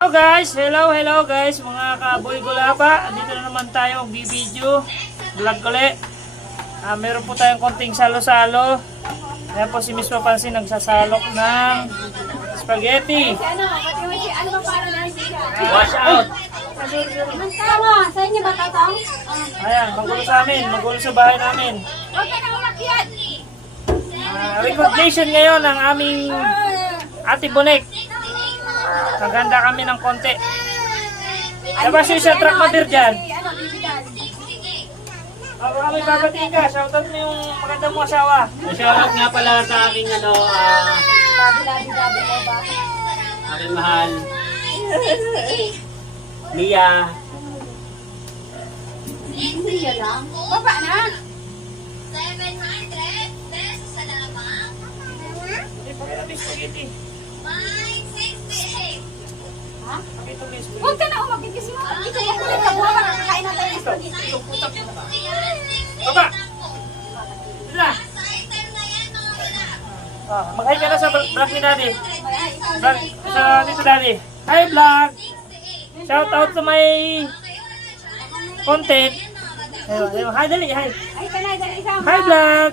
Hello guys, mga kaboy gulapa. Dito na naman tayo magbibideo, vlog ulit. Meron po tayong konting salo-salo. Ayan po si Miss Papansin nagsasalok ng spaghetti. Wash out. Sa inyo ba tatang? Ayan, magulo sa amin, magulo sa bahay namin. Huwag ka na umakyat! Recognition ngayon ng aming Ate Bonek. Maganda kami ng konti. Labas yung sa truck mother dyan. Baka may babatiin ka. Shoutout mo yung magandang mong asawa. Shoutout nga pala sa aking Labi-labi-labi mo ba? aking mahal. Mia. Hindi lang. Baba na! 700 pesos sa lamang. Hindi, pakita mo yung spaghetti. 568. Ha? Pakita mo yung spaghetti. Huwag ka na umagin kasi mo. Ito yung kulit na buha ka. Kakain na tayo ng spaghetti. Baba! Dito na. Sa item na yan, mga wala. Mag-hi ka na sa vlog ni Daddy. Vlog, sa dito Daddy. Hi vlog! Shoutout sa may content. Ayun. Hi dali, hi. Ay, ka na. Dali isama. Hi vlog!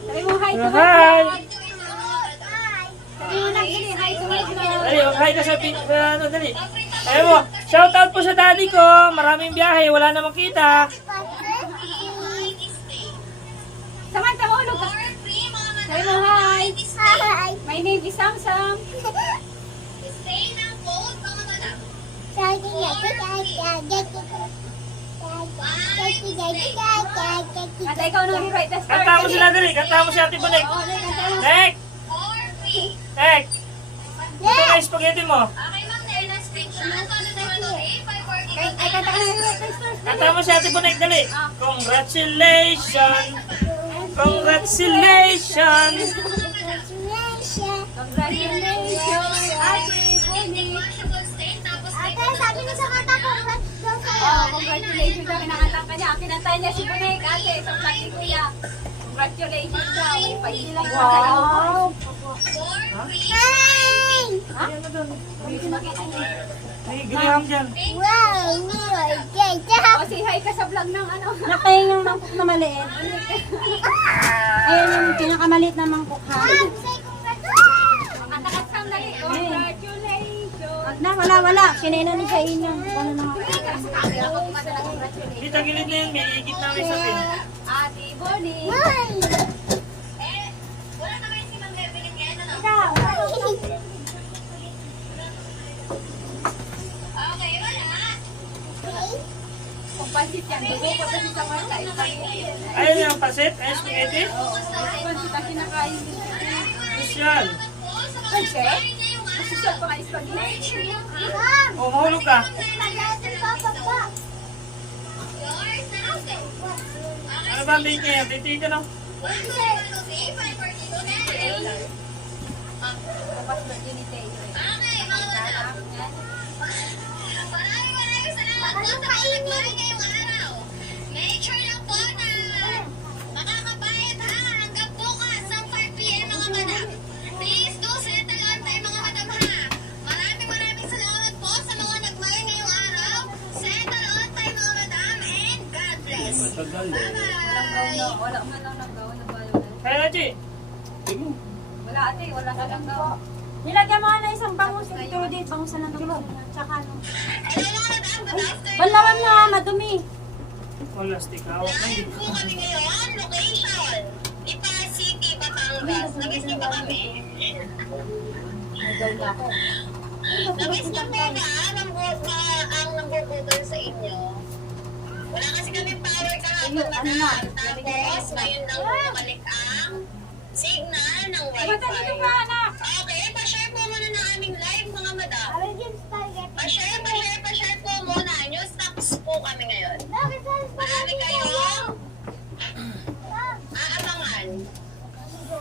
Sabi mo hi to my Hi! vlog. Sabi mo na, dali. Hi to my vlog. Dali, mag-hi ka sa ano, dali. Ayun mo, shoutout po sa daddy ko. Maraming biyahe, wala na makita. Samantha, mahulog ka. Sabi mo hi. Hi. My name is Samsam. Stay ng code, mga wala. Ate, ikaw nung rewrite the story. Kanta mo sila dali, kanta mo si Ate Bonek. Oo, dali, kanta mo. Nek! 4 Nek! Ito na yung spaghetti mo. Okay, ma'am, there na screenshot. Ano naman ulit? 540. Ay, kanta ka na rewrite the story. Kanta mo si Ate Bonek, dali. Congratulations! Congratulations! Congratulations, Ate Bonnie. Washable stain, tapos Oh, congratulations sa kinakanta pa niya. Kinanta niya si Bonek, ate, sa vlog ni Kuya. Congratulations daw. Pagdilang ko sa iyo. Ha? May graham dyan. O, say hi ka sa vlog ng ano. Nakain yung mangkok na maliit. Ayan yung pinakamaliit na mangkok ha. Ang takatsam na rin. Congratulations. Wala. Sinena ni sa inyo. Ano na. Dito gilid na yun, may igit na may sapin. Ate Bonnie. wala naman si Ma'am Evelyn ngayon, ano? Okay, wala. Kung pansit yan, dugo ko kasi sa mata. Ayun yung pasit, ayun spaghetti. Pansit ang kinakain din. Social. Pansit? Masisal pa nga spaghetti. O, mahulog ka. Ano ba ang date niya? Date ka na. Bukas na din ito. Maraming salamat po sa pagmamahal ngayong araw. Make sure lang po na makakabayad ha hanggang bukas ng 5 p.m. mga madam. Please do settle on time mga madam ha. Maraming salamat po sa mga nagmahal ngayong araw. Settle on time mga madam and God bless. Bye-bye. Wala man lang ng gawin. Kaya na, Chi. Wala ate, wala ka lang gawin. Nilagyan mo na isang bangus ito dito. Bangus na tulog. Tsaka ano. Hello mga madam, good afternoon. Banlawan na madumi. Wala, stick out. Ngayon po kami ngayon, location. Lipa City, Batangas. Nabis niyo ba kami? Nagaw na ako. Nabis niyo po ba ang nambubutol sa inyo? Wala kasi kami power kahapon Ano na? Tapos, ngayon lang bumalik ang signal ng Bata dito wifi. ka anak. Okay, pa-share po muna ng aming live mga madam. Pa-share po muna. New stocks po kami ngayon. Marami kayong aabangan.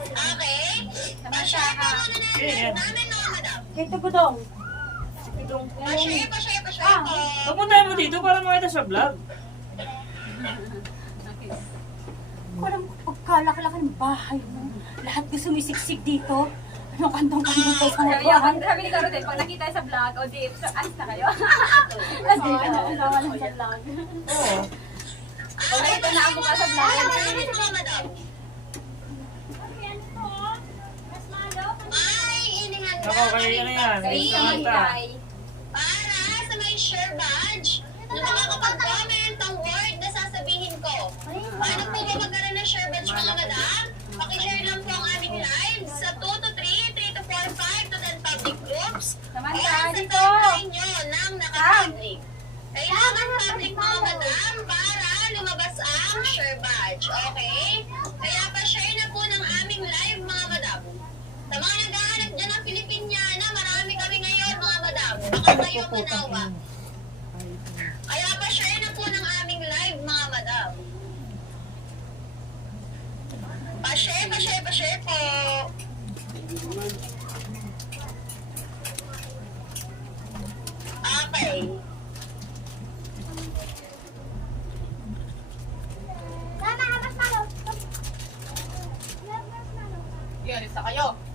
Okay? Pa-share po muna namin mga madam. Dito gudong. Pa-share po. Papuntahin mo dito para makita sa vlog. Walang pagkalaki-laki ng bahay mo. Lahat gusto sumisiksik dito. Yung kantong-kantong sa Sabi niya, upuan. sabi ni Caroline, pag nakita sa vlog, o di, alis na kayo. Kasi kasama lang sa vlog. Oo. Pag nakita na ang mukha sa vlog, Ano si Mama Dam? Ay, iningan Ako, kaya ano yan? kayo Isa yung mata. hintay. Para sa may share badge na nakakapag-comment ang word na sasabihin ko. Paano po ba magkaroon ng share badge mga madam? Pakishare lang po ang aming live sa 2 to 3, 3 to 4, 5 to 10 public groups. Samantha, Or sa dito. timeline nyo ng naka-public. Kailangan public mga madam para lumabas ang share badge. Okay? Kaya pa-share na po ng aming live mga madam. Sa mga naghahanap dyan ng Pilipiniana, marami kami ngayon mga madam. Baka kayo manawa. Kaya pa-share na po ng aming live mga madam. Pa-share po. Okay.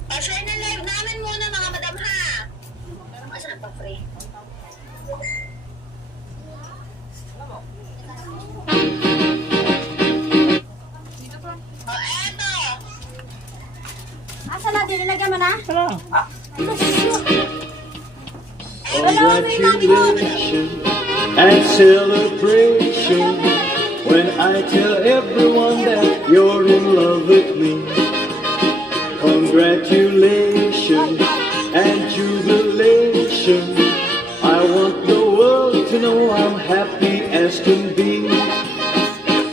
Pa-share na live namin muna mga madam ha. Masarap pa free. O eto. Asa na, dinilagyan mo na? Tara. Congratulations and celebration when I tell everyone that you're in love with me. Congratulations and jubilation. I want the world to know I'm happy as can be.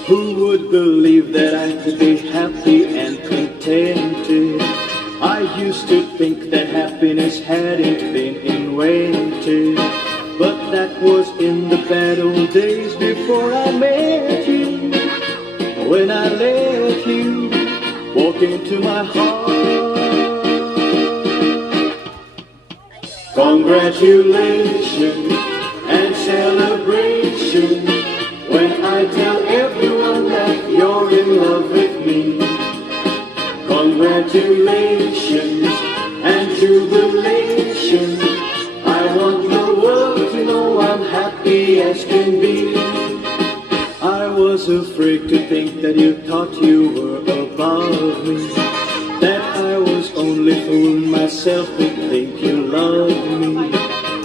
Who would believe that I could be happy and contented? I used to think that happiness hadn't been invented, but that was in the bad old days before I met you. When I let you walk into my heart. Congratulations and celebration when I tell everyone that you're in love with me. Congratulations and jubilation. I want the world to know I'm happy as can be. I was afraid to think that you thought you were above me, that I was only fooling myself to think you loved me.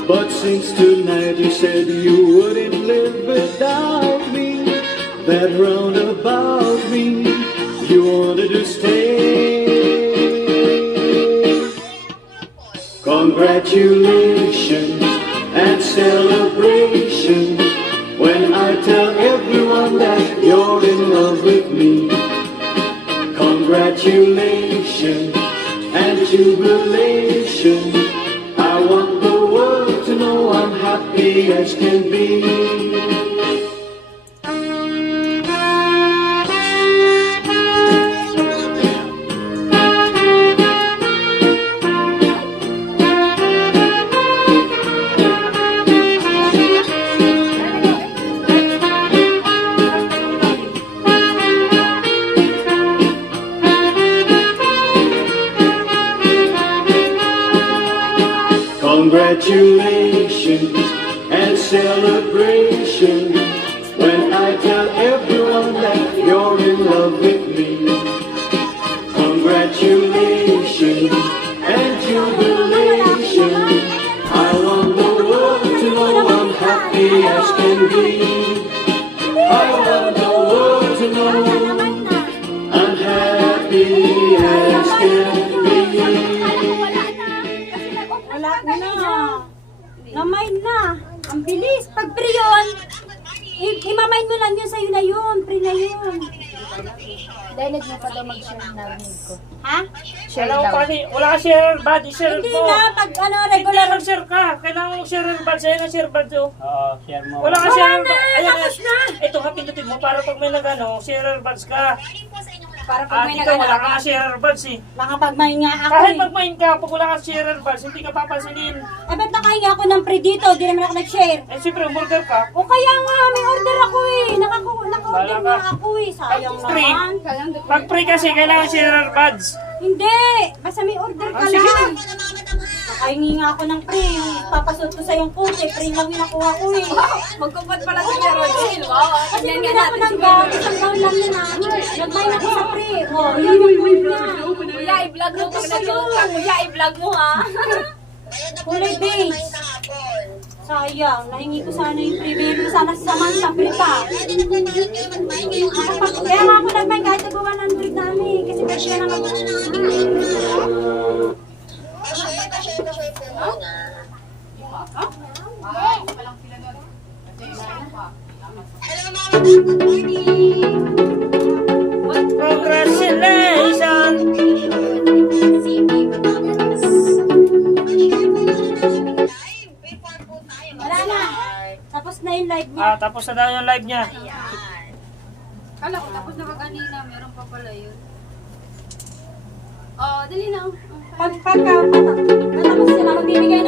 But since tonight you said you wouldn't live without me, that round about me you wanted to stay. Congratulations and celebration when I tell everyone that you're in love with me. Congratulations and jubilation. I want the world to know I'm happy as can be. Congratulations and celebration when I tell everyone that you're in love with me. Congratulations and jubilation. I want the world to know I'm happy as can be. I want the world to know I'm happy as can be. Wala na. Namain na. Ang bilis. Pag pre yun, imamain mo lang yun sa'yo na yun. Pre na yun. Dinig mo pa daw mag-share na narinig ko. Ha? Wala ko kasi, wala ka share body, share Hindi mo. na. Pag ano, Hindi regular. mag-share ka. Kailangan mong share bad. Sa'yo na share bad, oh. Oo, share mo. Wala ka Wala share na, bad. Ayan, tapos na. ito ha, pindutin mo para pag may nagano, share buds ka. Para pag may Dito wala nagana kang share buds eh. Nakapagmain nga ako Kahit eh. magmain ka, pag wala kang share buds, hindi ka papansinin. Eh, ba't nakahinga ako ng pre dito? Di naman ako nag-share. Eh, siyempre, umorder ka. O kaya nga, may order ako eh. Naka-order Wala nga ka. ako eh. Sayang Pag free, naman. pag free kasi, kailangan share buds. Hindi! Basta may order ka sige lang. Nakahingi nga ako ng pre. Yung papasot ko sa yung kote. Pre lang yung nakuha ko eh. Magkumpad pala si Rodel. Wow, Kasi tingnan bumili nga ako natin ng si gown. Isang gown lang yun ah. Nagmain ako sa pre. Oh, yun yung gown niya. Kuya, i-vlog mo pag nag-joke ka. Kuya, i-vlog mo ha. Kulay beige. Sayang. Nahingi ko sana yung pre. Meron sana sa Samantha pre pa. Kaya nga ako nagmain kahit nag 100 na ano eh. Kasi fresh ka naman. Hello, Mama. Good morning. Congratulations! Live, before po tayo. Wala na. Tapos na yung live niya. Tapos na daw yung live niya. Kala ko tapos na kanina. Meron pa pala yun. Oh, dali na. Pagka matapos sila, magbibigay